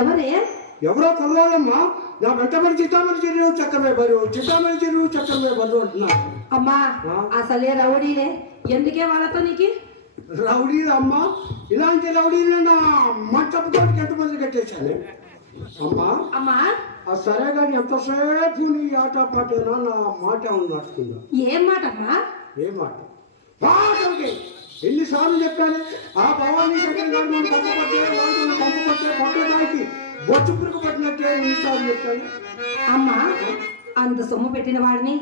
ఎవరే? ఎవరో కలవాలమ్మా. నా వెంటబడి చిట్టామని చెరువు చక్కమే బరు, చిట్టామని చెరువు చక్కమే బరు అంటున్నా. అమ్మా అసలే రౌడీలే, ఎందుకే వాళ్ళతో నీకు? రౌడీలు అమ్మా, ఇలాంటి రౌడీలు నా మంటపుతో ఎంతమంది కట్టేశాను అమ్మా. అమ్మా సరే కానీ ఎంతసేపు నీ ఆట పాటేనా నా మాట ఉన్నట్టుకుందా? ఏం మాట అమ్మా? ఏ మాట? ఎన్నిసార్లు చెప్పాను ఆ భవానీ శంకర్ గారు మనం పంపకొట్టే పట్టడానికి బొచ్చు పురుగు పట్టినట్టే ఎన్నిసార్లు చెప్పాను. అమ్మా అంత సొమ్ము పెట్టిన వాడిని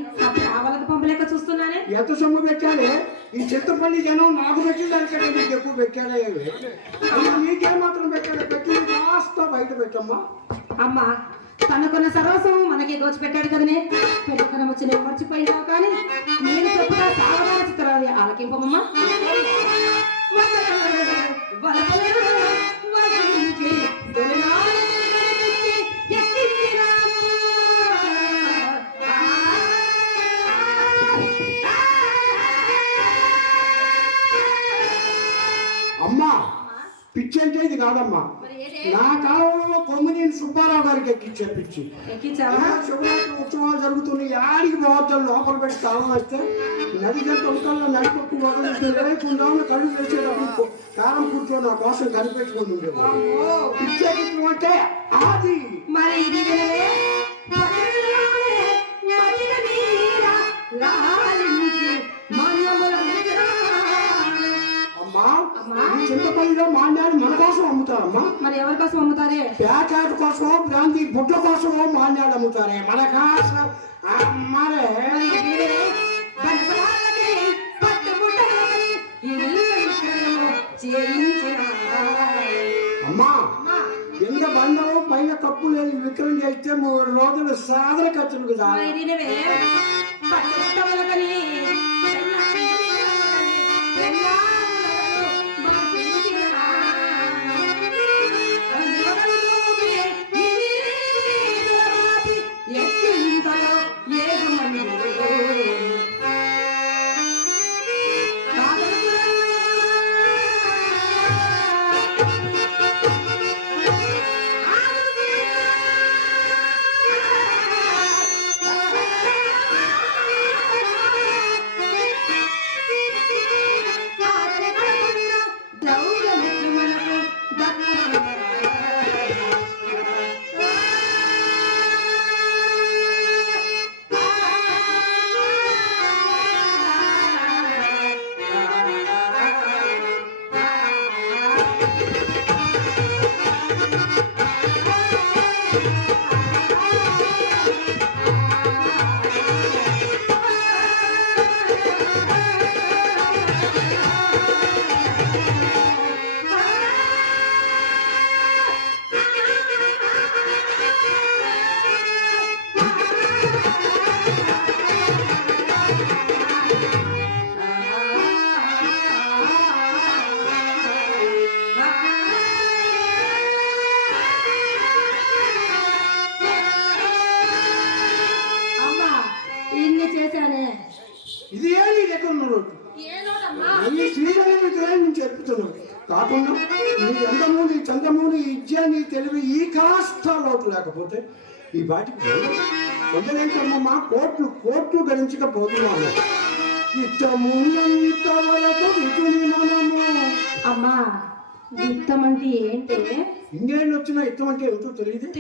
ఆవలకు పంపలేక చూస్తున్నానే. ఎంత సొమ్ము పెట్టాలే? ఈ చింతపల్లి జనం నాకు పెట్టిన దానికంటే నీకు ఎక్కువ పెట్టాడే. నీకేమాత్రం పెట్టాడే? పెట్టి కాస్త బయట పెట్టమ్మా. అమ్మా తనకున్న సర్వస్వం మనకి దోచిపెట్టాడు కదనే. పెట్టుకున్న వచ్చి నేను మర్చిపోయినావు కానీ నేను చెప్పుగా సావధాన చిత్రాలు ఆలకింపమ్మా. అమ్మా పిచ్చి అంటే ఇది కాదమ్మా. నా కాలంలో కొమ్మినేని సుబ్బారావు గారికి ఎక్కించే పిచ్చి. శివరాత్రి ఉత్సవాలు జరుగుతున్నాయి, ఆడికి బాధ్యులు లోపల పెట్టి తాళం వేస్తే నది గంట ఉత్తల్లో నడిపొట్టు లేకుండా కళ్ళు వేసేటప్పుడు కారం కూర్చో నా కోసం కనిపెట్టుకుని ఉండేది. పిచ్చెక్కించడం అంటే అది. మరి ఇది చింతపల్లిలో మాండాన్ని మన కోసం అమ్ముతారు. అమ్ముతారమ్మా? మరి ఎవరి కోసం అమ్ముతారే? ప్యాకెట్ కోసమో బ్రాంతి బుట్ట కోసమో మాన్యాలు అమ్ముతారే మనకా మరే అమ్మా కింద బండలు పైన కప్పు లేదు విక్రయం చేస్తే 3 రోజులు సాధన ఖర్చులు కదా. ఇది నీ దగ్గర ఉన్న రోడ్డు నీ శ్రీరంగం నుంచి చెప్తున్నావు కాకుండా నీ అందము నీ చందము నీ విద్య నీ తెలివి ఈ కాస్త లోటు లేకపోతే ఈ బాటికి పొందలేంటమ్మా కోట్లు గడించకపోతున్నాము. ఇష్టమున్నంత వరకు విటుని మనము. అమ్మా ఇష్టం అంటే ఏంటి? ఇంకేళ్ళు వచ్చినా ఇష్టం అంటే ఏమిటో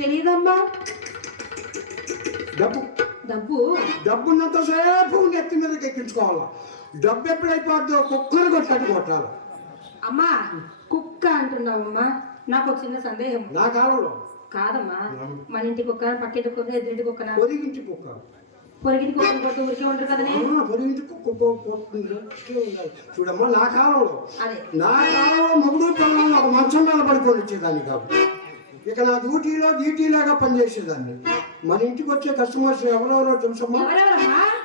తెలియదమ్మా. డబ్బున్నంతసేపు నెత్తి మీదకి ఎక్కించుకోవాలా. డబ్బు ఎప్పుడైపోద్దో కుక్కను కొట్టాలి. అమ్మా కుక్క అంటున్నావమ్మా, నాకు ఒక చిన్న సందేహం. నా కాలంలో కాదమ్మా, మన ఇంటి కుక్క, పక్కింటి కుక్క, ఎదురింటి కుక్క, పొరిగింటి కుక్క, పొరిగింటి కుక్కను కొట్టు ఊరికే ఉంటారు కదనే. పొరిగింటి కుక్క చూడమ్మా, నా కాలంలో మొగుడు పిల్లలు ఒక మంచం మీద పడుకొని వచ్చేదాన్ని కాదు. ఇక నా డ్యూటీలాగా పనిచేసేదాన్ని. మన ఇంటికి వచ్చే కస్టమర్స్ ఎవరెవరో తెలుసమ్మా?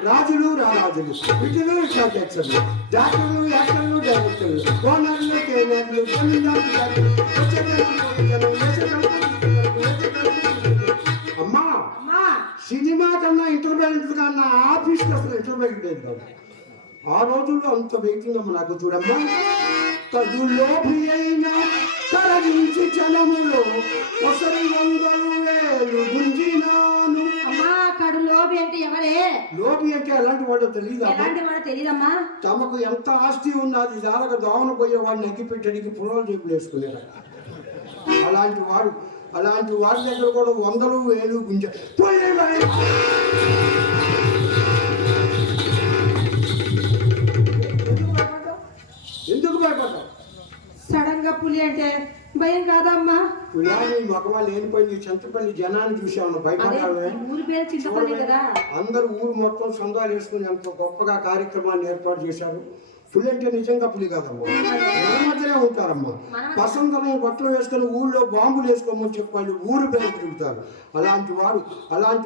రాజులు, రారాజులు, విజులు, డాక్టర్లు, యాక్టర్లు, డైరెక్టర్లు, ఓనర్లు, కేనర్లు, అమ్మా సినిమా కన్నా ఇంటర్వ్యూ కన్నా ఆఫీస్కి అసలు ఇంటర్వ్యూ లేదు కాదు. ఆ రోజుల్లో అంత వెయిటింగ్ అమ్మ నాకు. చూడమ్మా, కదులోపి అయినా కరగించి జనములో ఒకరి 100,000 గుంజినాను. అమ్మా కడు లోపి అంటే ఎవరే? లోపి అంటే ఎలాంటి వాడో తెలియదమ్మా. తమకు ఎంత ఆస్తి ఉన్నది జాలక దోమన పోయే వాడిని అగ్గిపెట్టడానికి పుల్లలు చెప్పులు వేసుకునేట. అలాంటి వాడి దగ్గర కూడా 100,000 గుంజ. ఎందుకు భయపడ్డావు? సడన్ గా పులి అంటే భయం కాదమ్మా. పులాని మొక్కవా లేనిపోయింది. చింతపల్లి జనాన్ని చూసాము భయపడాలి. ఊరి పేరు చింతపల్లి కదా. అందరూ ఊరు మొత్తం సంఘాలు వేసుకుని ఎంతో గొప్పగా కార్యక్రమాన్ని ఏర్పాటు చేశారు. పులి అంటే నిజంగా పులి కాదమ్మా, మన మధ్యనే ఉంటారమ్మా. పసందరం బట్టలు వేసుకుని ఊళ్ళో బాంబులు వేసుకోమని చెప్పాలి, ఊరు పేరు తిరుగుతారు. అలాంటి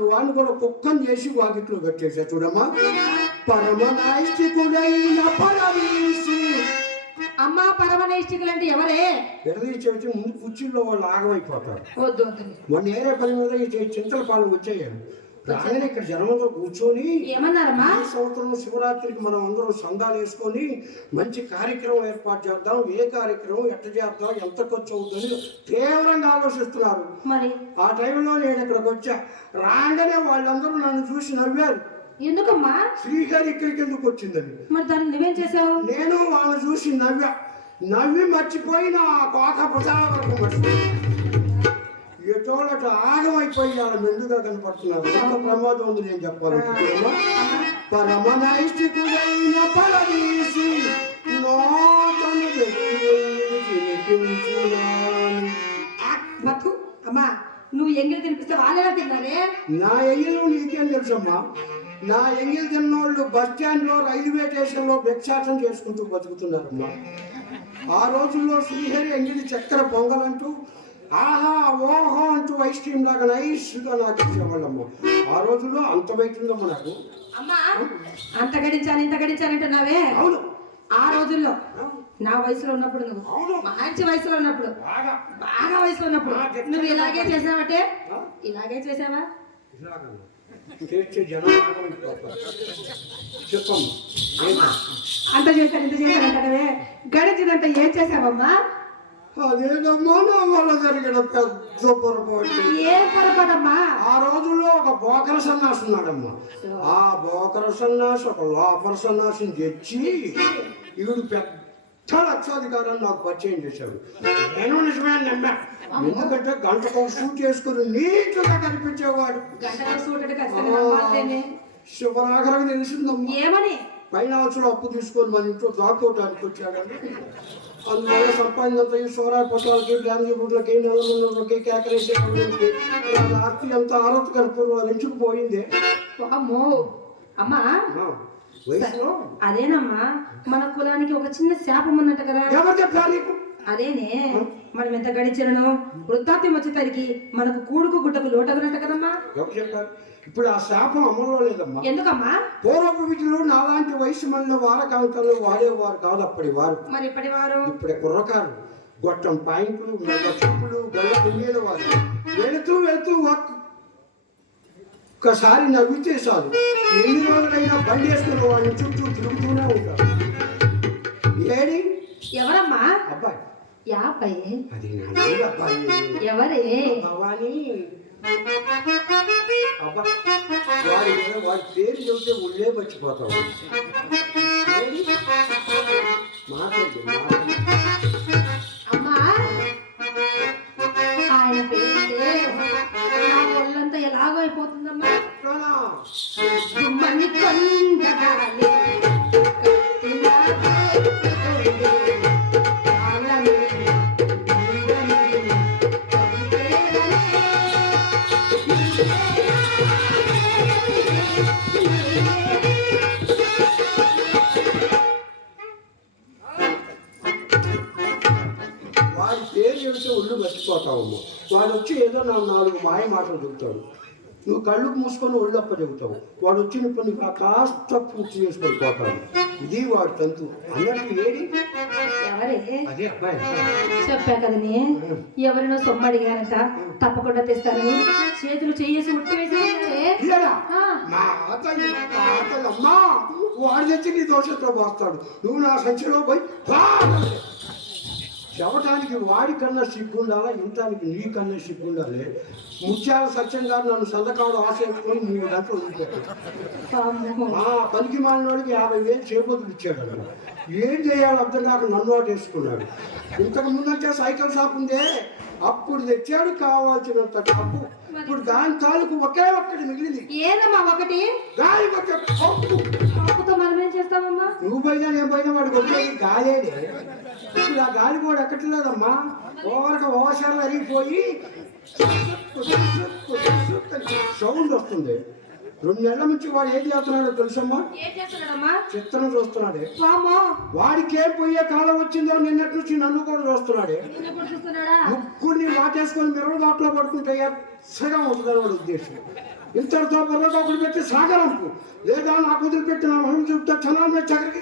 వాడిని కూడా కుక్కని చేసి వాకిట్లో కట్టేశారు. చూడమ్మా, పరమనైష్టికుడైన పరమేశి. అమ్మా పరమనైష్టికులు అంటే ఎవరే? ఎడదీసి ముందు కుర్చీల్లో వాళ్ళు ఆగమైపోతారు. వద్దు మొన్న ఏరే పని మీద ఈ చింతల పాలు వచ్చాయండి. రాగానే ఇక్కడ జనంలో కూర్చొని ఏమన్నారమ్మా? ఈ సంవత్సరం శివరాత్రికి మనం అందరం సంఘాలు వేసుకొని మంచి కార్యక్రమం ఏర్పాటు చేద్దాం. ఏ కార్యక్రమం ఎట్ట చేద్దాం, ఎంత ఖర్చు అవుతుంది తీవ్రంగా ఆలోచిస్తున్నారు. మరి ఆ టైంలో నేను ఇక్కడికి వచ్చా. రాగానే వాళ్ళందరూ నన్ను చూసి నవ్వారు. ఎందుకమ్మా? శ్రీహరి ఇక్కడికి ఎందుకు వచ్చిందని. మరి దాన్ని నువ్వేం చేసావు? నేను వాళ్ళని చూసి నవ్వి మర్చిపోయి నా కోక పుటాల వరకు మర్చిపోయి ఎటోళ్ళట ఆగమైపోయి వాళ్ళ మెండుగా కనపడుతున్నారు. ఎంత ప్రమాదం ఉంది నేను చెప్పాలంటే. పరమనైష్టికుడైన పరమేశి నోటను వినిపించున్నాను. నువ్వు ఎంగిలి తినిపిస్తే వాళ్ళెలా తిన్నారే? నా ఎంగిలు నీకేం తెలుసమ్మా? నా ఎంగిల్ తిన్నోళ్ళు బస్ స్టాండ్లో, రైల్వే స్టేషన్లో భిక్షాటన చేసుకుంటూ బతుకుతున్నారమ్మా. ఆ రోజుల్లో శ్రీహరి ఎంగిలి చక్కెర పొంగలంటూ ఆహా ఓహో అంటూ ఐస్ క్రీమ్ లాగా నైస్గా నాకు ఇచ్చేవాళ్ళమ్మ. ఆ రోజుల్లో అంత అవుతుందమ్మా నాకు. అమ్మా అంత గడించాలి ఇంత గడించాలి అంటున్నావే? అవును. ఆ రోజుల్లో నా వయసులో ఉన్నప్పుడు, నువ్వు మంచి వయసులో ఉన్నప్పుడు, బాగా వయసులో ఉన్నప్పుడు నువ్వు ఇలాగే చేసావంటే? ఇలాగే చేసావా? చెప్పమ్మా. అంత చేశాను ఇంత చేశానంటే గడించినంత ఏం చేసావమ్మా? అదేనమ్మా నా వల్ల జరిగిన పెద్ద పొరపాటు. ఏ పొరపాటమ్మా? ఆ రోజుల్లో ఒక బోకర సన్నాసి ఉన్నాడమ్మా. ఆ బోకర సన్నాసి ఒక లోపల సన్నాసిని తెచ్చి ఈవిడు పెద్ద లక్షాధికారాన్ని నాకు పరిచయం చేశాడు. నేను నిజమే నమ్మా. ఎందుకంటే గంటకు సూట్ చేసుకుని నీట్గా కనిపించేవాడు. శుభరాఖరికి తెలిసిందమ్మా. ఏమని? ఫైనాన్స్లో అప్పు తీసుకొని మన ఇంట్లో దాక్కోవడానికి వచ్చాడని. అందువల్ల సంపాదించినంత ఈ సోరాయి పొట్టాలకి, గాంధీ బుడ్లకి, నల్లముళ్ళకి, కేకరేసేకి ఆస్తి అంతా ఆరోగ్య కర్పూరం రెంచుకుపోయింది. అమ్మో అమ్మా వయసులో అదేనమ్మా మన కులానికి ఒక చిన్న శాపం ఉన్నట్టు కదా? ఎవరు చెప్పారు నీకు? అదేనే మనం ఎంత గడిచినను వృద్ధాప్యం వచ్చేసరికి మనకు కూడుకు గుడ్డకు లోటగునట్ట కదమ్మా? ఎవరు చెప్పారు? ఇప్పుడు ఆ శాపం అమల్లో లేదమ్మా. ఎందుకమ్మా? పూర్వపు విధులు నాలాంటి వయసు మళ్ళీ వారకాంతంలో వాడేవారు కాదు అప్పటి వారు. మరి ఇప్పటి వారు? ఇప్పుడే కుర్రకారు గొట్టం పాయింట్లు, మెల్ల చెప్పులు, గొల్ల కుండీలు వారు వెళుతూ వెళుతూ ఒక్కసారి నవ్వితే చాలు ఎన్ని రోజులైనా బండి వేసుకున్న వాడిని చుట్టూ తిరుగుతూనే ఉంటారు. ఏడి? ఎవరమ్మా? అబ్బాయి. యాభై? అది నా అబ్బాయి. ఎవరే? భవానీ. అబ్బా వాడి పేరు చెబితే ఉళ్ళే మర్చిపోతావు. మాట్లాడు. అమ్మా ఆయన పేరుంటే నా ఒళ్ళంతా ఎలాగో అయిపోతుందమ్మా. గుమ్మని కొండగాలి వాడి పేరు చెబితే ఒళ్ళు మర్చిపోతావమ్మా. వాడు వచ్చి ఏదో నాలుగు మాయ మాటలు చెబుతాడు. నువ్వు కళ్ళు మూసుకొని ఒళ్ళప్ప చెబుతావు. వాడు వచ్చినప్పుడు నీకు ఆ కాస్త పూర్తి చేసుకొని పోతాడు. ఇది వాడు తంతు అన్నట్టు. ఏడి? ఎవరే? అదే అబ్బాయి. చెప్పా కదని ఎవరైనా సొమ్ము అడిగారంట తప్పకుండా తెస్తారని చేతులు చేసి ఉట్టి అమ్మా వాడి తెచ్చి నీ దోషంతో పోస్తాడు. నువ్వు నా సంచిలో పోయి చెప్పటానికి వాడి కన్నా సిగ్గుండాలా, ఇంటానికి నీ కన్నా సిగ్గుండాలి. ముత్యాల సత్యం గారు నన్ను సంతకాడు ఆశించుకొని 3 గంటలు వదిలిపెట్టాడు. పనికి మాలినోడికి 50,000 చేపొద్దులు ఇచ్చాడు. ఏం చేయాలో అర్థం కాక నన్ను వేసుకున్నాడు. ఇంతకు ముందంటే సైకిల్ షాప్ ఉందే, అప్పుడు తెచ్చాడు కావాల్సినంత డబ్బు. ఇప్పుడు దాని తాలూకు ఒకే ఒక్కటి మిగిలింది. ఏదమ్మా ఒకటి? గాలి కొట్టే పప్పు. పప్పుతో మనం ఏం చేస్తామమ్మా? నువ్వు పోయినా నేను పోయినా వాడికి వచ్చేది గాలేనే. ఇప్పుడు ఆ గాలి కూడా ఎక్కట్లేదమ్మా. ఓవర్షాలు అరిగిపోయి సౌండ్ వస్తుంది. 2 నెలల నుంచి వాడు ఏం చేస్తున్నాడో తెలుసమ్మా? చిత్రం చూస్తున్నాడే. వాడికేం పోయే కాలం వచ్చిందో నిన్నటి నుంచి నన్ను కూడా చూస్తున్నాడే. ముగ్గురిని వాటేసుకొని మిరవ దాట్లో పడుకుంటే సగం అవుతుందని వాడు ఉద్దేశం. ఇంతటితో బుర్రతోకుడు పెట్టి సాగరంపు లేదా నాకు వదిలిపెట్టిన మనం చూపుతా క్షణాలు చక్కకి.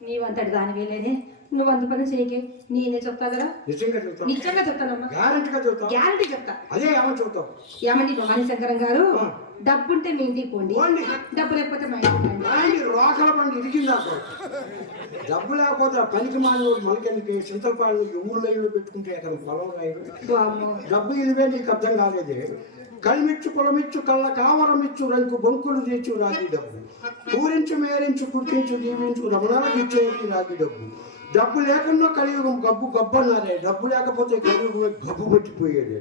నీవంతటి దాని వేలేనే నువ్వు అంత పని చేయకే. నేనే చెప్తా కదా. నిజంగా చెప్తానమ్మా. గ్యారంటీ చెప్తా. అదే ఏమని చెప్తావు? ఏమండి భవానీ శంకరం గారు, డబ్బుంటే మీ ఇంటికి పోండి, డబ్బు లేకపోతే మా ఇంటికి రోకల బండి ఇరిగిందా? డబ్బు లేకపోతే పనికి మాని మనకెందుకు? చింతపాడు ఊళ్ళో పెట్టుకుంటే అక్కడ పొలం రాయడు. డబ్బు ఇదివే నీకు అర్థం కాలేదే. కలిమిచ్చు పొలమిచ్చు కళ్ళ కావరమిచ్చు రంకు బొంకులు తీర్చు రాగి డబ్బు. ఊరించు మేరించు కుట్టించు దీవించు రమణాలకు ఇచ్చేది రాగి డబ్బు. డబ్బు లేకుండా కలియుగం గబ్బు గబ్బన్నారే. డబ్బు లేకపోతే కలియుగం గబ్బు పట్టిపోయేది.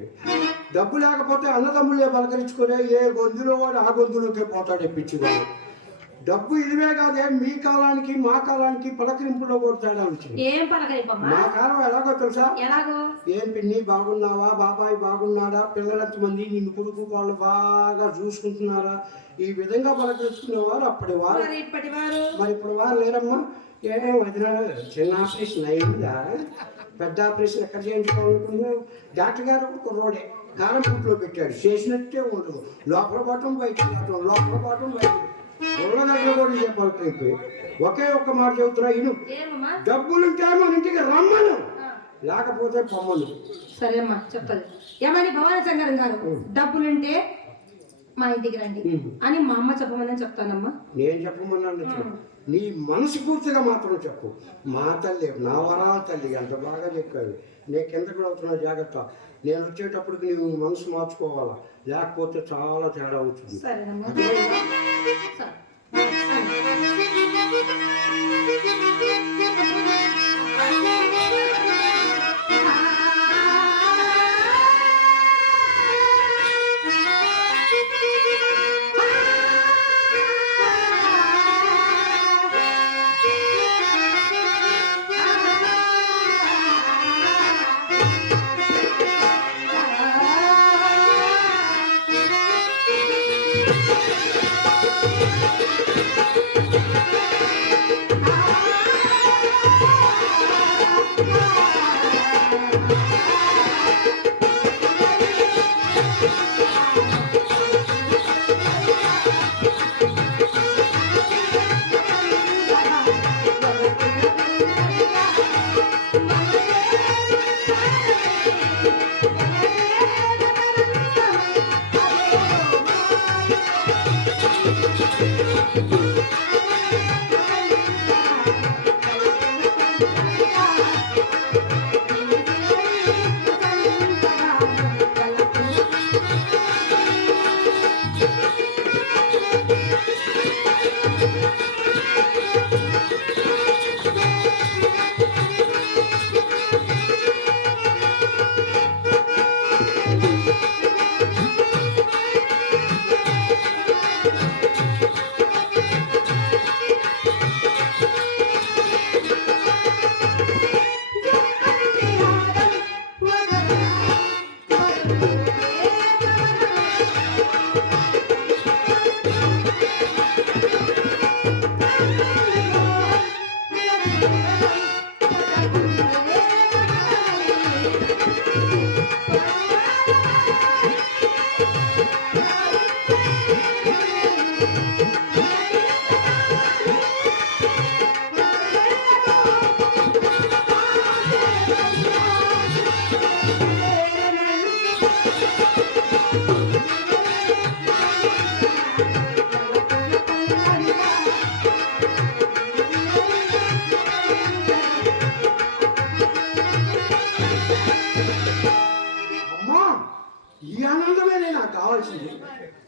డబ్బు లేకపోతే అన్నదమ్ములే పలకరించుకునే ఏ గొంతులో వాడు ఆ గొంతులోకే పోతాడే పిచ్చివాడు. డబ్బు ఇదివే కాదే, మీ కాలానికి మా కాలానికి పలకరింపులో కూడా తేడా వచ్చింది. ఏం పలకరింపమ్మా? మా కాలం ఎలాగో తెలుసా? ఎలాగో? ఏం పిన్ని బాగున్నావా, బాబాయ్ బాగున్నాడా, పిల్లలంతమంది నిన్ను కొడుకు వాళ్ళు బాగా చూసుకుంటున్నారా, ఈ విధంగా పలకరించుకునేవారు అప్పటి వారు. మరి ఇప్పుడు వారు లేరమ్మా. ఏం వదిన చిన్న ఆపరేషన్ అయిందా, పెద్ద ఆపరేషన్ ఎక్కడ చేయించుకోవాలనుకున్నావు? డాక్టర్ గారు కుర్రోడే కారం పుట్లో పెట్టాడు, చేసినట్టే ఉండదు. లోపల పోవటం బయటకు పోవటం, లోపల పోవటం బయటకు ఉള്ള దగ్గర కూడా ఇదే పలకరింపు. ఒకే ఒక్క మాట చెబుతున్నా ఇను, డబ్బులుంటే మన ఇంటికి రమ్మను, లేకపోతే పొమ్మను. సరే అమ్మా చెప్తాది. ఏమని భవానీ శంకరం గారు, డబ్బులుంటే మా ఇంటికి రండి అని మా అమ్మ చెప్పమని చెప్తానమ్మా. నేను చెప్పమన్నాను, నీ మనసు పూర్తిగా మాత్రం చెప్పు. మా తల్లి నా వరాల తల్లి ఎంత బాగా చెప్పాడు. నేను కిందకు అవుతున్నా జాగ్రత్త. నేను వచ్చేటప్పటికి నువ్వు మనసు మార్చుకోవాలా, లేకపోతే చాలా తేడా అవుతుంది. సరేనమ్మా.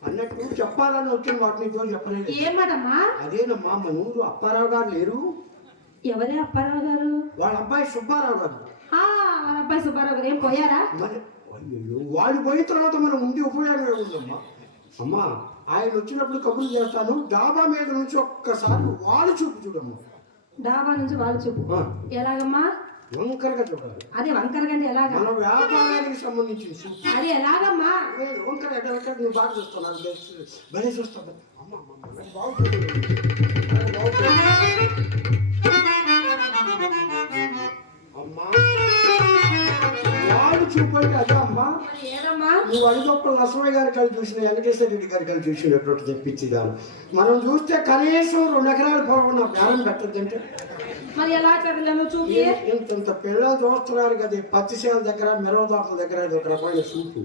అన్నట్టు చెప్పాలని వచ్చిన వాటిని చెప్పలేదు. ఏమాటమ్మా? అదేనమ్మా, మన ఊరు అప్పారావు గారు లేరు? ఎవరే అప్పారావు గారు? వాళ్ళ అబ్బాయి సుబ్బారావు గారు. వాళ్ళ అబ్బాయి సుబ్బారావు గారు ఏం పోయారా? మరి వాళ్ళు పోయిన తర్వాత మనం ఉండి ఉపయోగం ఏముందమ్మా? అమ్మా, ఆయన వచ్చినప్పుడు కబుర్లు చేస్తాను. డాబా మీద నుంచి ఒక్కసారి వాళ్ళు చూపు చూడమ్మా. డాబా నుంచి వాళ్ళు చూపు ఎలాగమ్మా? వంకరగా చూడాలి. అదే వంకరగా అంటే ఎలాగా? మన వ్యాపారానికి సంబంధించిన చూపు. అది ఎలాగమ్మా? వంకర ఎక్కడ నువ్వు బాగా చూస్తున్నావు, భలే చూస్తావు. అమ్మ బాగుంటుంది. అమ్మా, వాడు చూపు అంటే అదే అమ్మా. నువ్వు అడిగొప్పలు నరసింహయ్య గారి కలిసి చూసిన, వెంకటేశ్వర రెడ్డి గారి కలిసి చూసినటువంటి తెప్పించేదాన్ని. మనం చూస్తే కనీసం 2 ఎకరాల పొలం నా బేరం పెట్టద్దంటే మరి ఎలా చదవలేము? చూపి ఇంత పిల్లలు చూస్తున్నారు కదా, పత్తిసేల దగ్గర మిరవదోటల దగ్గర ఒక రకమైన సూపు.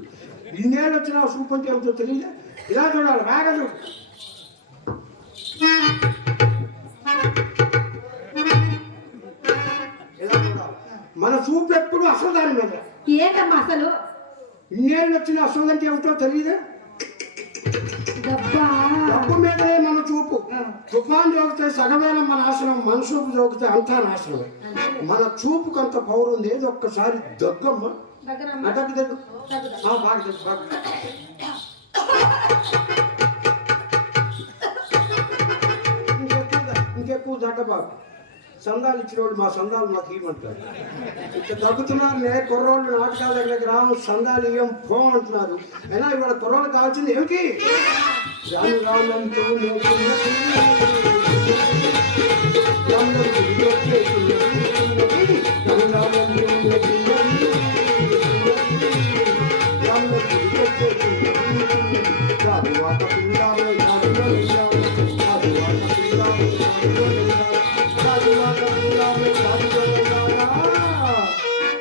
ఇన్నేళ్ళు వచ్చిన సూపు అంటే ఏమిటో తెలియదు. ఇలా చూడాలి, బాగా చూడు. ఇలా చూడాలి. మన చూపు ఎప్పుడు అసలు దాని మీద. ఏంటమ్మా అసలు? ఇన్నేళ్ళు వచ్చిన అసలు అంటే ఏమిటో తెలియదు. డబ్బు మీదనే మన చూపు. తుఫాన్ జోగితే సగవేళ మన ఆశ్రమం, మన చూపు జోగితే అంతా నాశనమే. మన చూపుకు అంత పౌరు ఉంది. ఏది ఒక్కసారి దగ్గమ్మ అటకు దగ్గర బాగా తెలుసు బాగా. బాబు సందాలు ఇచ్చినోడు మా సందాలు మాకు ఇవ్వమంటారు. ఇట్లా తగ్గుతున్నారు కుర్రోళ్ళు నాటకాల దగ్గర రాము సందాలు ఇవ్వం ఫో అంటున్నారు. అయినా ఇవాళ కుర్రోళ్ళు కావాల్సింది ఏమిటి? రాను రానంటూ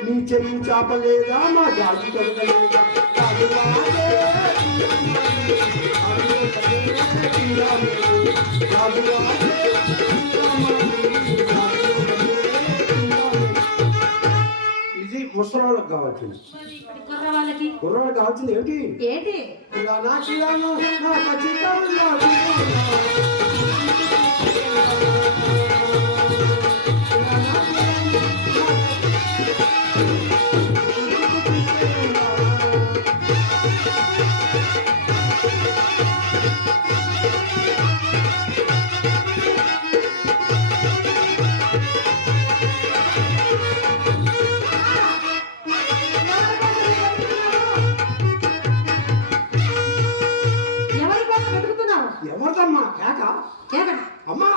నీ చెల్లి చాపలేదా మా జాతి కలగలేదా ఇది ముసలాళ్ళకి కావాల్సింది. కుర్రవాళ్ళకి కావాల్సింది ఏమిటి? ఏంటి? ఎవరిదమ్మా కేక? అమ్మా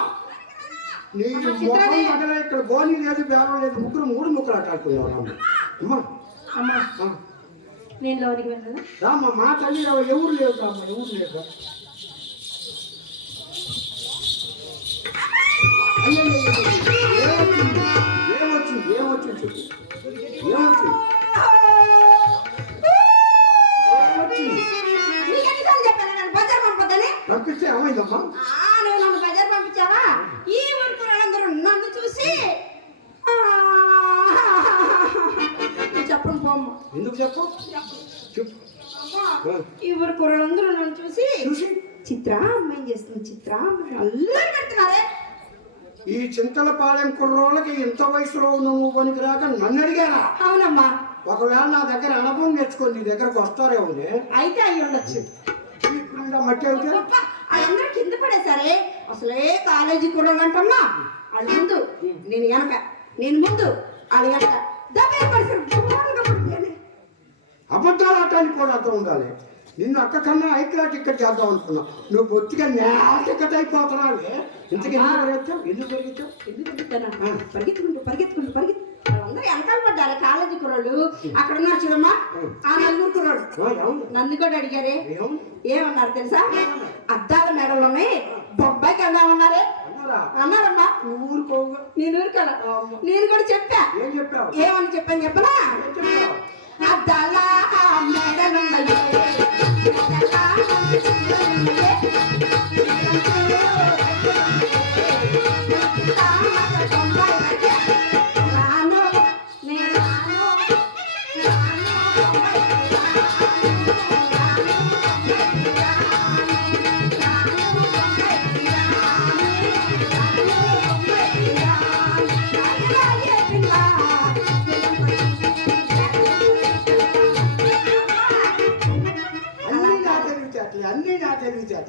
నీ మొహం దగ్గర ఇక్కడ బోని లేదు, బేరం లేదు, మూడు ముక్కలు ఆటాడుకున్నావు. అమ్మా అమ్మా నేను లోనికి వెళ్ళాను. రామ్మా మా తల్లి రావు. ఎవరు లేదు రామ్మా, ఎవరు లేదు. ఏమొచ్చింది చెప్పు. ఏమొచ్చింది? పంపిస్తే ఏమైందమ్మా? నువ్వు నన్ను బజార్ పంపించావా? ఈ ఊరు కుర్రాళ్ళందరూ నన్ను చూసి చెప్పడం పోమ్మ. ఎందుకు చెప్పు? ఈ ఊరు కుర్రాళ్ళందరూ నన్ను చూసి చిత్ర అమ్మాయి చేస్తుంది, చిత్ర అల్లరి పెడుతున్నారే. ఈ చింతలపాలెం కుర్రోళ్ళకి ఇంత వయసులో నువ్వు పనికి రాక నన్ను అడిగారా? అవునమ్మా. ఒకవేళ నా దగ్గర అనుభవం నేర్చుకొని నీ దగ్గరకు వస్తారేమో. అయితే అయ్యి ఉండొచ్చు. మట్టి అయితే వాళ్ళందరూ కింద పడేసరే. అసలే కాలేజీ కుర్రోళ్ళు అంటమ్మా. వాళ్ళు ముందు, నేను వెనక, నేను ముందు, వాళ్ళు వెనక దబ్బే పరిసరం. అబద్ధాలు ఆటానికి కూడా అర్థం ఉండాలి. నిన్ను అక్క కన్నా ఐక్లా టికెట్ చేద్దాం అనుకున్నా. నువ్వు బొత్తిగా నేల టికెట్ అయిపోతున్నావు. ఇంతకు ఎందుకు పరిగెత్తుకుంటూ వాళ్ళందరూ వెనకాల పడ్డారు కాలేజీ కుర్రోళ్ళు. అక్కడ ఉన్నారు చూడమ్మా, ఆ నలుగురు కుర్రోళ్ళు నన్ను కూడా అడిగారే. ఏమన్నారు తెలుసా? అద్దాల మేడలోనే బొబ్బాయికి వెళ్దామన్నారే అన్నారమ్మా. నేను ఊరుకోలే. నేను కూడా చెప్పా. ఏమని చెప్పాను చెప్పనా? అద్దాల మేడలున్నాయి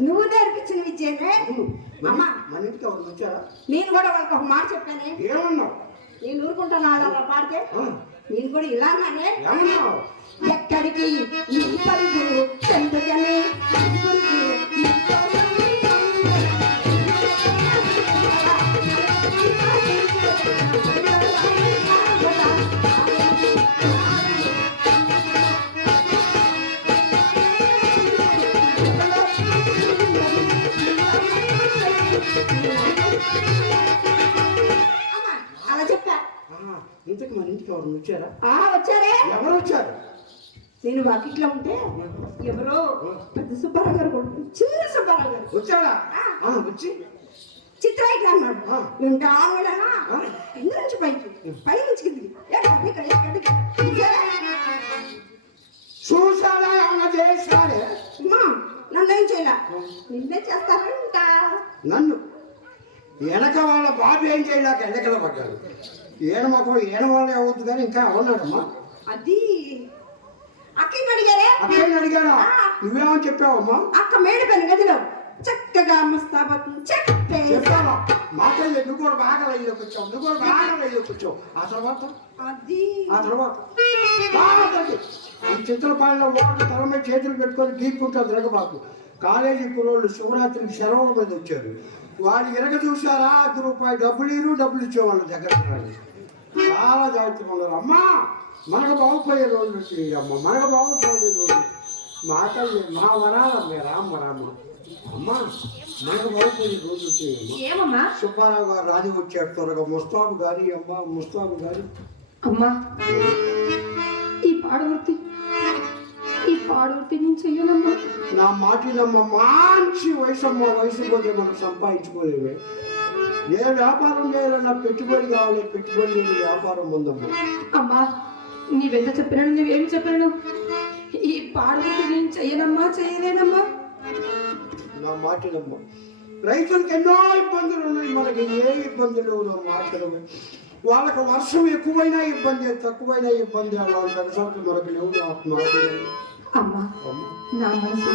నువ్వు నేర్పించిన విద్యనే అమ్మా. మన ఇంటికి ఎవరు వచ్చారా? నేను కూడా వాళ్ళకి ఒక మాట చెప్పానే. ఏమన్నావు? నేను ఊరుకుంటాను అలా పాడితే. నేను కూడా ఇలాగానే ఏమన్నావు? ఎక్కడికి నీ పరుగు చెందుకని అలా చెప్పా. ఇంతకు మన ఇంటికి ఎవరు వచ్చారా? వచ్చారే. ఎవరు వచ్చారు? నేను వాకిట్లో ఉంటే ఎవరో పెద్ద సుబ్బారావు గారు కొడుకు చిన్న సుబ్బారావు గారు వచ్చాడా? వచ్చి చిత్రాయికి అన్నాడు. ఇంకా ఆవిడనా కింద నుంచి పైకి, పై నుంచి కిందికి. చూసాడా? ఏమన్నా చేశాడే? నన్ను ఏం చేయాల? నిన్నే చేస్తారంట. నన్ను వెనక వాళ్ళ బాబు ఏం చేయలేక ఎన్నికల పడ్డాడు. ఏడమొక ఏడవాళ్ళే అవుతుంది కానీ ఇంకా అవునాడమ్మా. అది అక్కని అడిగారే. అక్కని అడిగారా? నువ్వేమని చెప్పావమ్మా? అక్క మేడిపోయిన గదిలో చక్కగా మస్తాబత్తును చెప్పావా? మాటలు నువ్వు కూడా బాగా లైన్లోకి వచ్చావు, నువ్వు కూడా బాగా లైన్లోకి వచ్చావు. ఆ తర్వాత ఈ చిత్రపాలన వాడు తల మీద చేతులు పెట్టుకొని గీక్కుంటా తిరగబాకు. కాలేజీ కుర్రోళ్ళు శివరాత్రికి సెలవుల మీద వచ్చారు. వాళ్ళు ఎరగ చూసారా, ₹1 డబ్బులు ఇచ్చేవాళ్ళు దగ్గర చాలా జాగ్రత్తగా ఉన్నారు. అమ్మా మనకు బాగుపోయే రోజులు వచ్చినాయి అమ్మ, మనకు బాగుపోయే రోజులు. మాటలు మా వరాలమ్మ రామ్మ రామ్మ. అమ్మా మనకు బాగుపోయే రోజులు వచ్చినాయమ్మా. సుబ్బారావు గారు రాజు వచ్చాడు త్వరగా. ముస్తాబు గారి అమ్మ, ముస్తాబు గారి అమ్మా. ఈ పాడవృత్తి నేను చెయ్యనమ్మా. నా మాటినమ్మ, మంచి వయసు అమ్మ. వయసు పోతే మనం సంపాదించుకోలేవే. ఏ వ్యాపారం చేయాలన్నా పెట్టుబడి కావాలి, పెట్టుబడి లేని వ్యాపారం ఉందమ్మా. అమ్మా నీవెంత చెప్పినాను, నువ్వేమి చెప్పినాను? ఈ పాడవృత్తి నేను చెయ్యనమ్మా, చేయలేనమ్మా. నా మాటినమ్మ, రైతులకు ఎన్నో ఇబ్బందులు ఉన్నాయి, మనకి ఏ ఇబ్బందులు మాట్లాడమే. వాళ్ళకి వర్షం ఎక్కువైనా ఇబ్బంది, తక్కువైనా ఇబ్బంది. అలాంటి పరిస్థితులు మనకు లేవు. అమ్మా నా మనసు,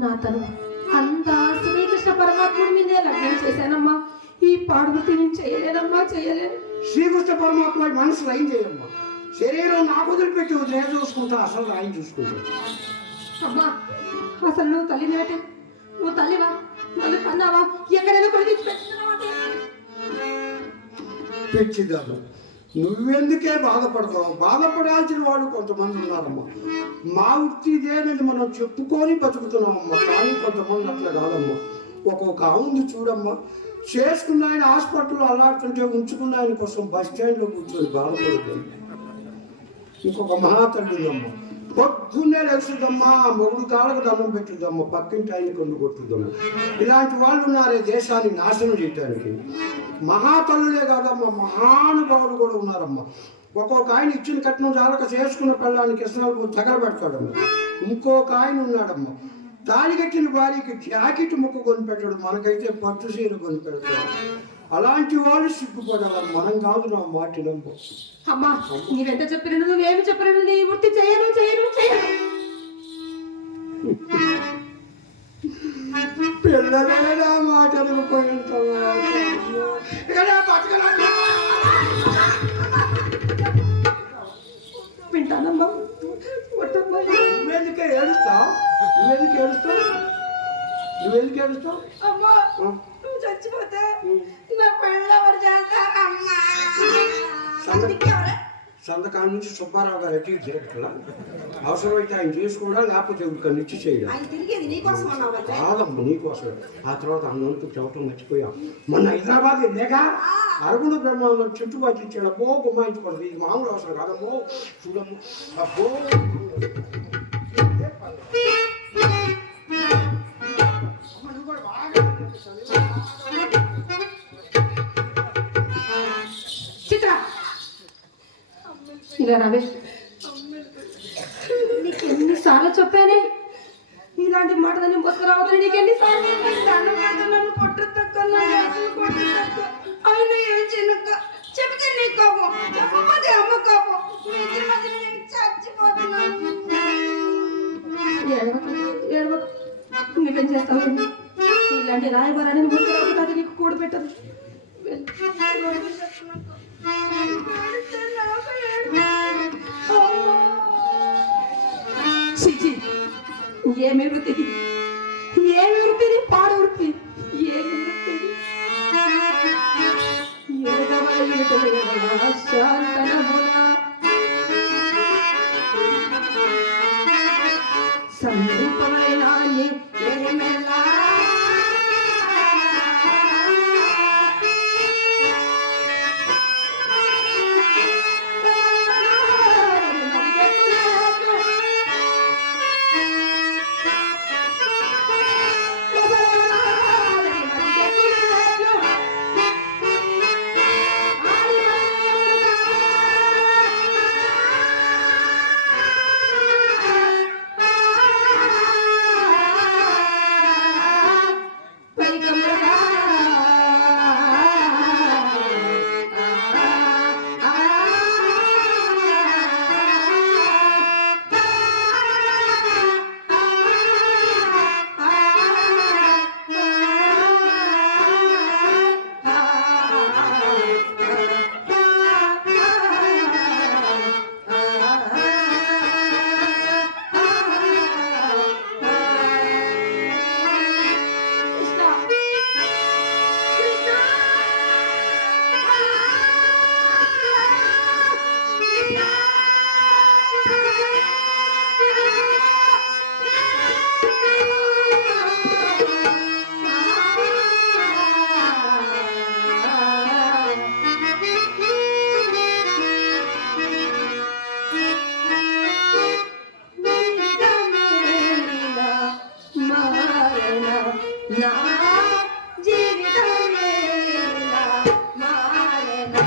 నా తను అంతా శ్రీకృష్ణ పరమాత్ముడి మీదే లగ్నం చేశానమ్మా. ఈ పాడవృత్తి నేను చేయలేనమ్మా, చేయలేను. శ్రీకృష్ణ పరమాత్మ మనసు లయం చేయమ్మా. శరీరం నాకు వదిలిపెట్టి నేను చూసుకుంటా, అసలు ఆయన చూసుకుంటా. అమ్మా అసలు నువ్వు తల్లినేటే, నువ్వు తల్లివా? నన్ను కన్నావా? ఎక్కడైనా కొన్ని పెంచిదాము. నువ్వెందుకే బాధపడతావు? బాధపడాల్సిన వాళ్ళు కొంతమంది ఉన్నారమ్మా. మా వృత్తి ఇదేనని మనం చెప్పుకొని బతుకుతున్నామమ్మా. కానీ కొంతమంది అట్లా కాదమ్మా. ఒక్కొక్క ఆవుంది చూడమ్మా, చేసుకున్న ఆయన హాస్పిటల్లో అలాంటి ఉంచుకున్న ఆయన కోసం బస్ స్టాండ్లో కూర్చొని బాధపడుతుంది. ఇంకొక మహాతల్లి ఉందమ్మా, పొద్దున్నే లేచుదమ్మా, మొగుడు కాళ్ళకు దండం పెట్టుదమ్మా, పక్కింటి ఆయన కొండు కొట్టుదమ్మా. ఇలాంటి వాళ్ళు ఉన్నారే దేశాన్ని నాశనం చేయటానికి. మహాతల్లులే కాదమ్మా, మహానుభావులు కూడా ఉన్నారమ్మా. ఒక్కొక్క ఆయన ఇచ్చిన కట్నం చాలక చేసుకున్న పిల్లలకి ఇసనాలు తగలబెడతాడమ్మా. ఇంకొక ఆయన ఉన్నాడమ్మా, తాళి కట్టిన భార్యకి జాకెట్ ముక్క కొనిపెట్టాడు, మనకైతే పట్టు సీర కొనిపెడతాడు. అలాంటి వాళ్ళు సిగ్గుపడాలి, మనం కాదు. నా మాటినమ్మ. అమ్మా నీవెంత చెప్పినాను, నువ్వేమి చెప్పినాను? నీ వృత్తి చేయను చేయను చేయను. పిల్లలే నా మాట వింటానమ్మా. నువ్వెందుకే ఏడుస్తావు? నువ్వెందుకు ఏడుస్తావు? నువ్వెందుకు ఏడుస్తావు? అమ్మా నువ్వు చచ్చిపోతే నా పెళ్ళి ఎవరు చేస్తారమ్మా? సంతకాల నుంచి సుబ్బారావు గారు ఎట్టి చేయట్లా. అవసరమైతే ఆయన చేసుకోవడం, లేకపోతే ఇక్కడ నుంచి చేయడం. కాదమ్మ నీకోసం. ఆ తర్వాత అన్నంతూ చెప్పటం మర్చిపోయాం. మొన్న హైదరాబాద్ వెళ్ళాగా అరుగుడు బ్రహ్మాంలో చుట్టుపక్కల ఇచ్చాడు. అబ్బో గుమ్మాయించుకోవడం ఇది మామూలు అవసరం కాదమ్మో. చూడమ్మ అబ్బో. చిత్ర ఇలా రావే. నీకు ఎన్నిసార్లు చెప్పానే ఇలాంటి మాటలని మోసుకురావద్దని? నీకు ఎన్నిసార్లు నన్ను కొట్టు తక్కువ ఆయన ఏం చిన్నక్క చెప్తే నీ కోపం, చెప్పకపోతే అమ్మ కోపం. చచ్చిపోతున్నాను. నువ్వేం చేస్తావు? ఇలాంటి రాయబారాన్ని మోసుకురావద్దు, అది నీకు కూడి పెట్టదు. ఏమి వృత్తిది, ఏమి వృత్తిది? పాడు వృత్తి. ఏమి వృత్తి? సందీపమైన నా జీవితమే ఇలా మారెనా.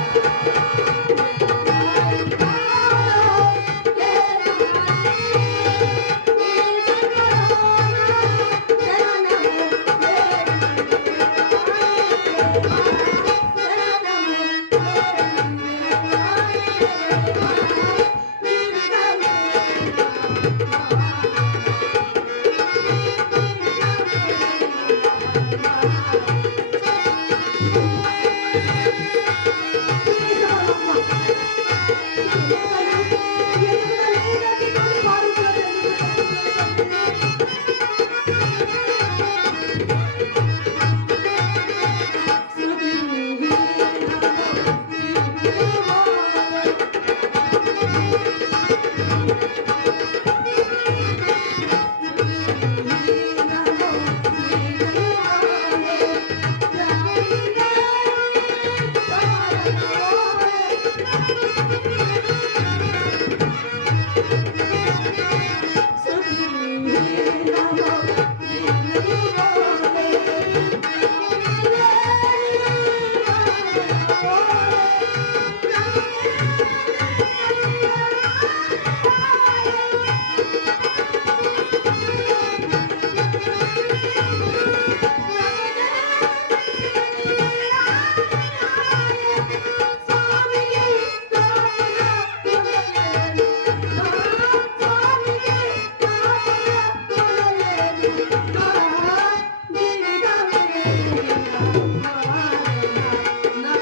నా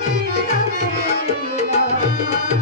జీవితమే ఇలా